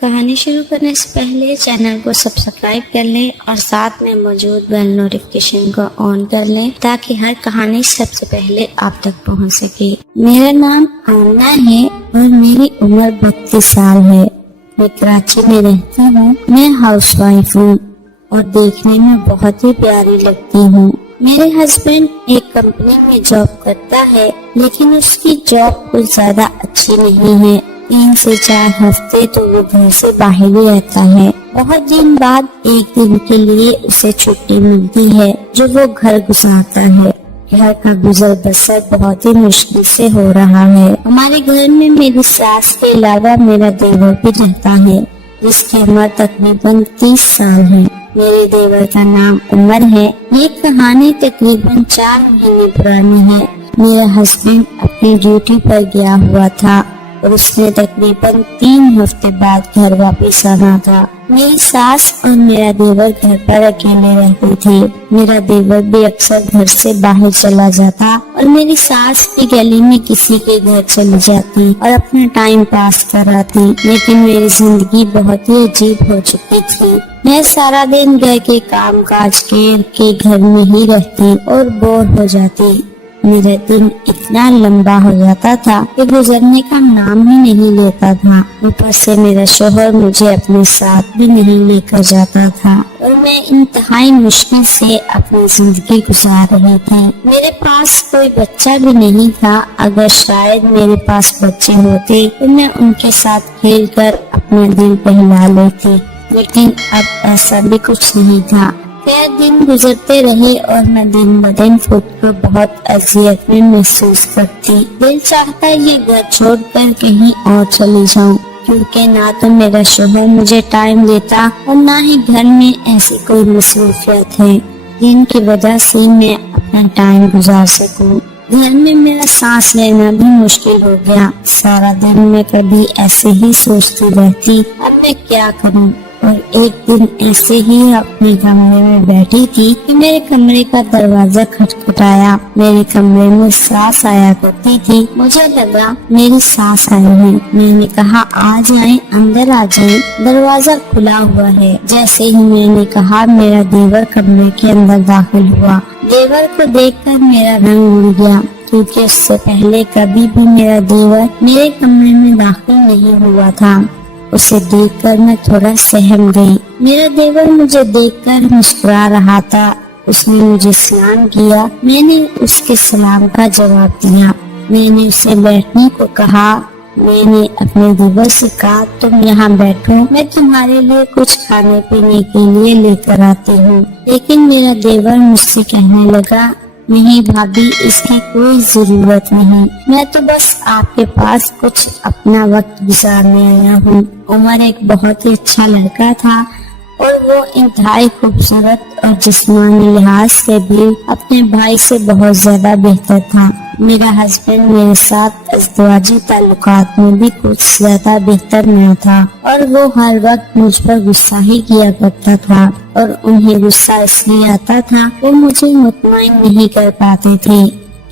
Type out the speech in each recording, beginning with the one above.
کہانی شروع کرنے سے پہلے چینل کو سبسکرائب کر لیں اور ساتھ میں موجود بیل نوٹیفیکیشن کو آن کر لیں تاکہ ہر کہانی سب سے پہلے آپ تک پہنچ سکے۔ میرا نام آمنہ ہے اور میری عمر 32 سال ہے۔ میں کراچی میں رہتی ہوں۔ میں ہاؤس وائف ہوں اور دیکھنے میں بہت ہی پیاری لگتی ہوں۔ میرے ہسبینڈ ایک کمپنی میں جاب کرتا ہے لیکن اس کی جاب کچھ زیادہ اچھی نہیں ہے۔ 3 سے 4 ہفتے تو وہ گھر سے باہر ہی رہتا ہے۔ بہت دن بعد ایک دن کے لیے اسے چھٹی ملتی ہے جو وہ گھر گزارتا ہے۔ گھر کا گزر بسر بہت ہی مشکل سے ہو رہا ہے۔ ہمارے گھر میں میری ساس کے علاوہ میرا دیور بھی رہتا ہے جس کی عمر تقریباً 30 سال ہے۔ میرے دیور کا نام عمر ہے۔ یہ کہانی تقریباً 4 مہینے پرانی ہے۔ میرا ہسبینڈ اپنی ڈیوٹی پر گیا ہوا تھا اور اس نے تقریباً 3 ہفتے بعد گھر واپس آنا تھا۔ میری ساس اور میرا دیور گھر پر اکیلے رہتے تھے۔ میرا دیور بھی اکثر گھر سے باہر چلا جاتا اور میری ساس بھی گلی میں کسی کے گھر چلی جاتی اور اپنا ٹائم پاس کراتی، لیکن میری زندگی بہت ہی عجیب ہو چکی تھی۔ میں سارا دن گھر کے کام کاج کے گھر میں ہی رہتی اور بور ہو جاتی۔ میرا دن اتنا لمبا ہو جاتا تھا کہ گزرنے کا نام ہی نہیں لیتا تھا۔ اوپر سے میرا شوہر مجھے اپنے ساتھ بھی نہیں لے کر جاتا تھا اور میں انتہائی مشکل سے اپنی زندگی گزار رہی تھی۔ میرے پاس کوئی بچہ بھی نہیں تھا۔ اگر شاید میرے پاس بچے ہوتے تو میں ان کے ساتھ کھیل کر اپنا دل بہلا لیتی، لیکن اب ایسا بھی کچھ نہیں تھا۔ خیر دن گزرتے رہے اور میں دن بدن خود کو بہت اذیت میں محسوس کرتی۔ دل چاہتا یہ گھر چھوڑ کر کہیں اور چلی جاؤں، کیونکہ نہ تو میرا شوہر مجھے ٹائم دیتا اور نہ ہی گھر میں ایسی کوئی مصروفیت ہے جن کی وجہ سے میں اپنا ٹائم گزار سکوں۔ گھر میں میرا سانس لینا بھی مشکل ہو گیا۔ سارا دن میں کبھی ایسے ہی سوچتی رہتی اب میں کیا کروں، اور ایک دن ایسے ہی اپنے کمرے میں بیٹھی تھی کہ میرے کمرے کا دروازہ کھٹکھٹایا۔ میرے کمرے میں ساس آیا کرتی تھی۔ مجھے لگا میری ساس آئی ہے۔ میں نے کہا آ جائیں، اندر آ جائیں۔ دروازہ کھلا ہوا ہے۔ جیسے ہی میں نے کہا میرا دیور کمرے کے اندر داخل ہوا۔ دیور کو دیکھ کر میرا رنگ اڑ گیا، کیونکہ اس سے پہلے کبھی بھی میرا دیور میرے کمرے میں داخل نہیں ہوا تھا۔ اسے دیکھ کر میں تھوڑا سہم گئی۔ میرا دیور مجھے دیکھ کر مسکرا رہا تھا۔ اس نے مجھے سلام کیا۔ میں نے اس کے سلام کا جواب دیا۔ میں نے اسے بیٹھنے کو کہا۔ میں نے اپنے دیور سے کہا تم یہاں بیٹھو، میں تمہارے لیے کچھ کھانے پینے کے لیے لے کر آتی ہوں۔ لیکن میرا دیور مجھ سے کہنے لگا نہیں بھابھی، اس کی کوئی ضرورت نہیں، میں تو بس آپ کے پاس کچھ اپنا وقت گزارنے آیا ہوں۔ عمر ایک بہت ہی اچھا لڑکا تھا اور وہ انتہائی خوبصورت اور جسمانی لحاظ سے بھی اپنے بھائی سے بہت زیادہ بہتر تھا۔ میرا ہسبینڈ میرے ساتھ ازدواجی تعلقات میں بھی کچھ زیادہ بہتر نہ تھا اور وہ ہر وقت مجھ پر غصہ ہی کیا کرتا تھا، اور انہیں غصہ اس لیے آتا تھا وہ مجھے مطمئن نہیں کر پاتے تھے،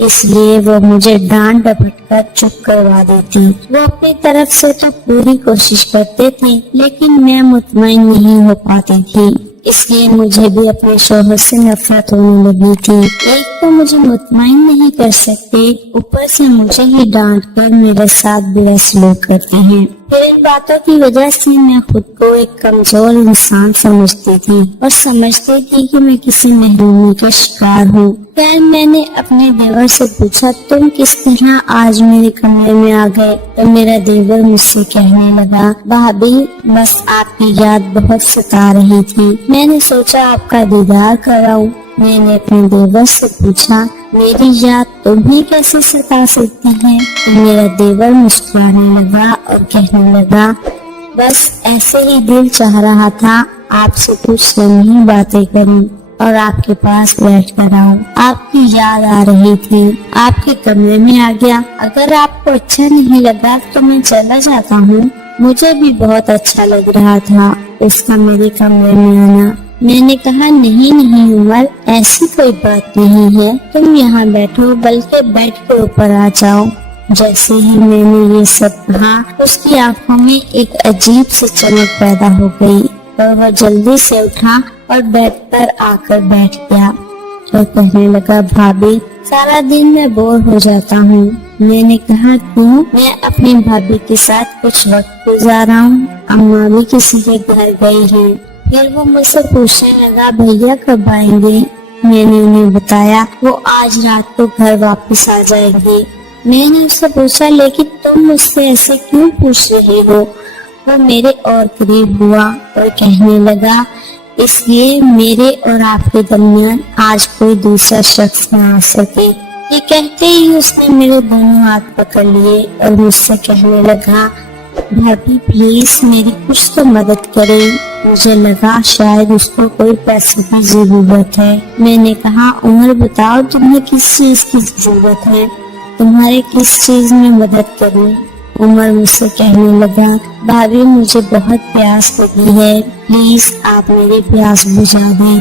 اس لیے وہ مجھے ڈانٹ ڈپٹ کر چپ کروا دیتی۔ وہ اپنی طرف سے تو پوری کوشش کرتے تھے لیکن میں مطمئن نہیں ہو پاتی تھی، اس لیے مجھے بھی اپنے شوہر سے نفرت ہونے لگی تھی۔ ایک تو مجھے مطمئن نہیں کر سکتے، اوپر سے مجھے ہی ڈانٹ کر میرے ساتھ برا سلوک کرتے ہیں۔ پھر ان باتوں کی وجہ سے میں خود کو ایک کمزور انسان سمجھتی تھی اور سمجھتی تھی کہ میں کسی محرومی کا شکار ہوں۔ خیر میں نے اپنے دیور سے پوچھا تم کس طرح آج میرے کمرے میں آ گئے؟ تو میرا دیور مجھ سے کہنے لگا بھابھی بس آپ کی یاد بہت ستا رہی تھی، میں نے سوچا آپ کا دیدار کراؤں۔ میں نے اپنے دیور سے پوچھا میری یاد تمہیں کیسے ستا سکتی ہے؟ تو میرا دیور مسکرانے لگا اور کہنے لگا بس ایسے ہی دل چاہ رہا تھا آپ سے کچھ لمحی باتیں کروں اور آپ کے پاس بیٹھ کر آؤں، آپ کی یاد آ رہی تھی، آپ کے کمرے میں آ گیا۔ اگر آپ کو اچھا نہیں لگا تو میں چلا جاتا ہوں۔ مجھے بھی بہت اچھا لگ رہا تھا اس کا میرے کمرے میں آنا۔ میں نے کہا نہیں عمر، ایسی کوئی بات نہیں ہے، تم یہاں بیٹھو بلکہ بیڈ کے اوپر آ جاؤ۔ جیسے ہی میں نے یہ سب کہا اس کی آنکھوں میں ایک عجیب سی چمک پیدا ہو گئی اور وہ جلدی سے اٹھا اور بیڈ پر آ کر بیٹھ گیا اور کہنے لگا، بھابھی سارا دن میں بور ہو جاتا ہوں۔ میں نے کہا کیوں؟ میں اپنی بھابھی کے ساتھ کچھ وقت گزارا ہوں، اماں بھی کسی کے گھر گئی ہیں۔ پھر وہ مجھ سے پوچھنے لگا، بھیا کب آئیں گے؟ میں نے انہیں بتایا وہ آج رات کو گھر واپس آ جائیں گے۔ میں نے اس سے پوچھا، لیکن تم مجھ سے ایسے کیوں پوچھ رہے ہو؟ وہ میرے اور قریب ہوا اور کہنے لگا، اس لیے میرے اور آپ کے درمیان آج کوئی دوسرا شخص نہ آ سکے۔ یہ کہتے ہی اس نے میرے دونوں ہاتھ پکڑ لیے اور مجھ سے کہنے لگا، بھابھی پلیز میری کچھ تو مدد کرے۔ مجھے لگا شاید اس کو کوئی پیسے کی ضرورت ہے۔ میں نے کہا، عمر بتاؤ تمہیں کس چیز کی ضرورت ہے، تمہارے کس چیز میں مدد کروں؟ عمر مجھ سے کہنے لگا، بھابھی مجھے بہت پیاس لگی ہے، پلیز آپ میری پیاس بجھا دیں۔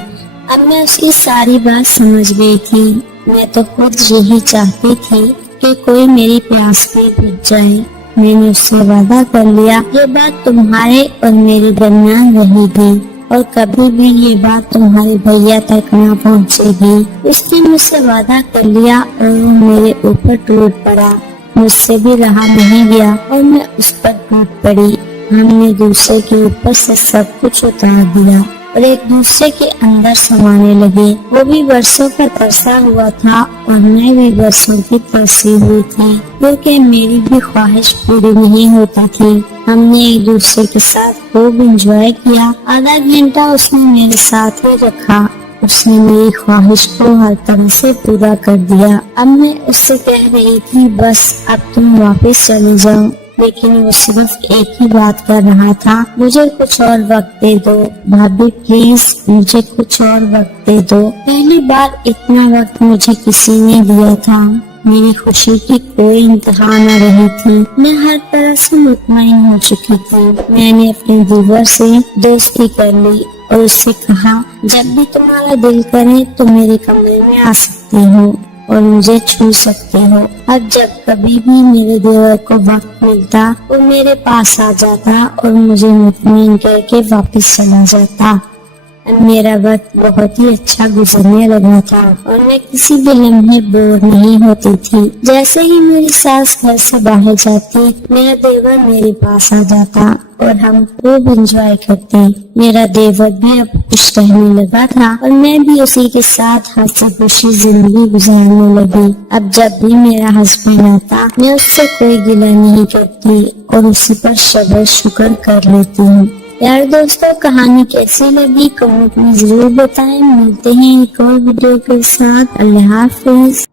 اب میں اس کی ساری بات سمجھ گئی تھی۔ میں تو خود یہی چاہتی تھی کہ کوئی میری پیاس بھی بجھ جائے۔ میں نے اس سے وعدہ کر لیا یہ بات تمہارے اور میرے درمیان رہے گی اور کبھی بھی یہ بات تمہارے بھیا تک نہ پہنچے گی۔ اس نے مجھ سے وعدہ کر لیا اور وہ میرے اوپر ٹوٹ پڑا۔ مجھ سے بھی رہا نہیں گیا اور میں اس پر ٹوٹ پڑی۔ ہم نے دوسرے کے اوپر سے سب کچھ اتار دیا اور ایک دوسرے کے اندر سمانے لگے۔ وہ بھی برسوں کا ترسا ہوا تھا اور میں بھی برسوں کی ترسی ہوئی تھی، کیونکہ میری بھی خواہش پوری نہیں ہوتی تھی۔ ہم نے ایک دوسرے کے ساتھ خوب انجوائے کیا۔ آدھا گھنٹہ اس نے میرے ساتھ ہی رکھا۔ اس نے میری خواہش کو ہر طرح سے پورا کر دیا۔ اب میں اس سے کہہ رہی تھی، بس اب تم واپس چلے جاؤ، لیکن وہ صرف ایک ہی بات کر رہا تھا، مجھے کچھ اور وقت دے دو بھابھی پلیز، مجھے کچھ اور وقت دے دو۔ پہلی بار اتنا وقت مجھے کسی نے دیا تھا۔ میری خوشی کی کوئی انتہا نہ رہی تھی۔ میں ہر طرح سے مطمئن ہو چکی تھی۔ میں نے اپنے دیور سے دوستی کر لی اور اس سے کہا، جب بھی تمہارا دل کرے تو میرے کمرے میں آ سکتے ہو اور مجھے چھو سکتے ہو۔ اب جب کبھی بھی میرے دیور کو وقت ملتا وہ میرے پاس آ جاتا اور مجھے مطمئن کر کے واپس چلا جاتا۔ میرا وقت بہت ہی اچھا گزرنے لگا تھا اور میں کسی بھی لمحے بور نہیں ہوتی تھی۔ جیسے ہی میری ساس گھر سے باہر جاتی میرا دیور میرے پاس آ جاتا اور ہم خوب انجوائے کرتے۔ میرا دیور بھی اب خوش رہنے لگا تھا اور میں بھی اسی کے ساتھ ہنسی خوشی زندگی گزارنے لگی۔ اب جب بھی میرا ہسبینڈ آتا میں اس سے کوئی گلہ نہیں کرتی اور اسی پر صبر شکر کر لیتی ہوں۔ یار دوستو، کہانی کیسی لگی کمنٹ میں ضرور بتائیں۔ ملتے ہیں ایک اور ویڈیو کے ساتھ۔ اللہ حافظ۔